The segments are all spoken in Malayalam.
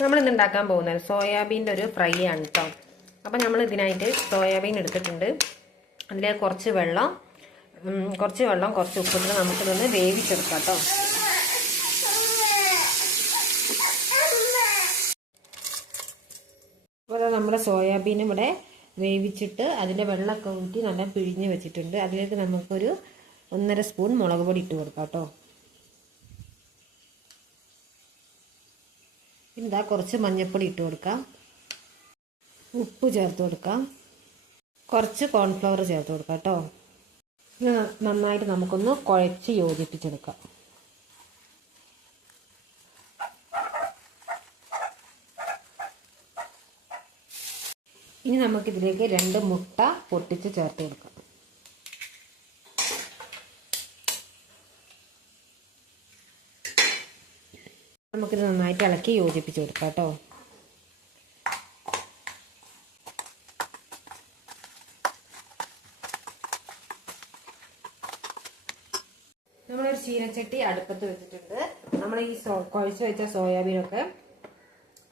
നമ്മളിന്ന് ഉണ്ടാക്കാൻ പോകുന്നത് സോയാബീൻ്റെ ഒരു ഫ്രൈ ആണ് കേട്ടോ. അപ്പോൾ നമ്മൾ ഇതിനായിട്ട് സോയാബീൻ എടുത്തിട്ടുണ്ട്. അതിലേക്ക് കുറച്ച് വെള്ളം കുറച്ച് ഉപ്പിട്ട് നമുക്കിതൊന്ന് വേവിച്ചെടുക്കാം കേട്ടോ. അപ്പോൾ നമ്മുടെ സോയാബീൻ ഇവിടെ വേവിച്ചിട്ട് അതിൻ്റെ വെള്ളമൊക്കെ ഊറ്റി നല്ല പിഴിഞ്ഞ് വെച്ചിട്ടുണ്ട്. അതിലേക്ക് നമുക്കൊരു 1.5 സ്പൂൺ മുളക് പൊടി ഇട്ട് കൊടുക്കാം കേട്ടോ. ഇതാ കുറച്ച് മഞ്ഞൾപ്പൊടി ഇട്ട് കൊടുക്കാം, ഉപ്പ് ചേർത്ത് കൊടുക്കാം, കുറച്ച് കോൺഫ്ലവർ ചേർത്ത് കൊടുക്കാം കേട്ടോ. ഇത് നന്നായിട്ട് നമുക്കൊന്ന് കുഴച്ച് യോജിപ്പിച്ചെടുക്കാം. ഇനി നമുക്കിതിലേക്ക് 2 മുട്ട പൊട്ടിച്ച് ചേർത്ത് കൊടുക്കാം. നമുക്കിത് നന്നായിട്ട് ഇളക്കി യോജിപ്പിച്ച് കൊടുക്കാം കേട്ടോ. നമ്മളൊരു ചീനച്ചട്ടി അടുപ്പത്ത് വെച്ചിട്ടുണ്ട്. നമ്മൾ ഈ കുഴച്ച് വെച്ച സോയാബീനൊക്കെ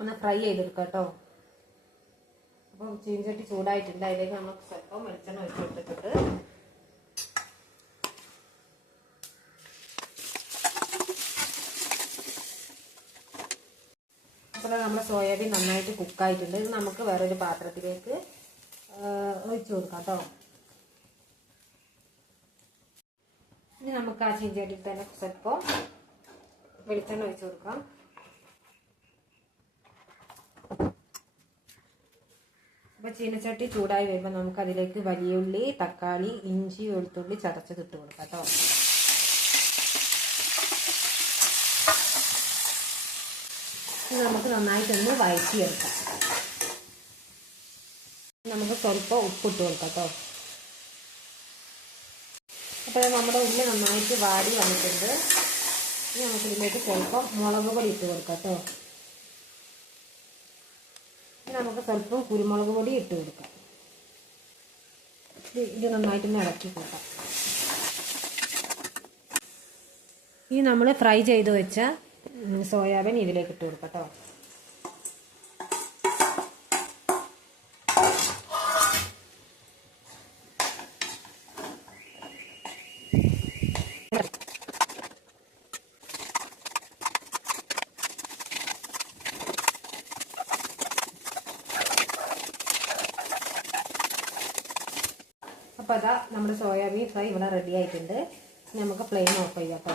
ഒന്ന് ഫ്രൈ ചെയ്തെടുക്കാം കേട്ടോ. അപ്പം ചീനച്ചട്ടി ചൂടായിട്ടുണ്ട്. അതിലേക്ക് നമുക്ക് സ്വല്പം വെളിച്ചെണ്ണ ഒഴിച്ച് കൊടുത്തിട്ടുണ്ട്. അപ്പോൾ നമ്മുടെ സോയാബീൻ നന്നായിട്ട് കുക്കായിട്ടുണ്ട്. ഇത് നമുക്ക് വേറൊരു പാത്രത്തിലേക്ക് ഒഴിച്ചു കൊടുക്കാം കേട്ടോ. ഇനി നമുക്ക് ആ ചീനച്ചട്ടിയിൽ തന്നെ സ്വല്പം വെളിച്ചെണ്ണ ഒഴിച്ചു കൊടുക്കാം. അപ്പോൾ ചീനച്ചട്ടി ചൂടായി വരുമ്പോൾ നമുക്ക് അതിലേക്ക് വലിയ ഉള്ളി, തക്കാളി, ഇഞ്ചി, വെളുത്തുള്ളി ചതച്ചത് ഇട്ട് കൊടുക്കാം കേട്ടോ. നമുക്ക് നന്നായിട്ടൊന്ന് വഴറ്റിയെടുക്കാം. നമുക്ക് സ്വല്പം ഉപ്പിട്ട് കൊടുക്കാം കേട്ടോ. അപ്പോൾ നമ്മുടെ ഉള്ളി നന്നായിട്ട് വാടി വന്നിട്ടുണ്ട്. ഇനി നമുക്കിതിലേക്ക് സ്വല്പം മുളക് പൊടി ഇട്ട് കൊടുക്കാം കേട്ടോ. ഇനി നമുക്ക് സ്വല്പം കുരുമുളക് പൊടി ഇട്ട് കൊടുക്കാം. ഇത് നന്നായിട്ടൊന്ന് ഇളക്കി കൊടുക്കാം. ഇനി നമ്മൾ ഫ്രൈ ചെയ്ത് വെച്ച സോയാബീൻ ഇതിലേക്ക് ഇട്ട് കൊടുക്കാം കേട്ടോ. അപ്പോൾ അതാ നമ്മുടെ സോയാബീൻ ഫ്രൈ ഇവിടെ റെഡി ആയിട്ടുണ്ട്. നമുക്ക് ഫ്ലെയിം ഓഫ് ചെയ്യാം കേട്ടോ.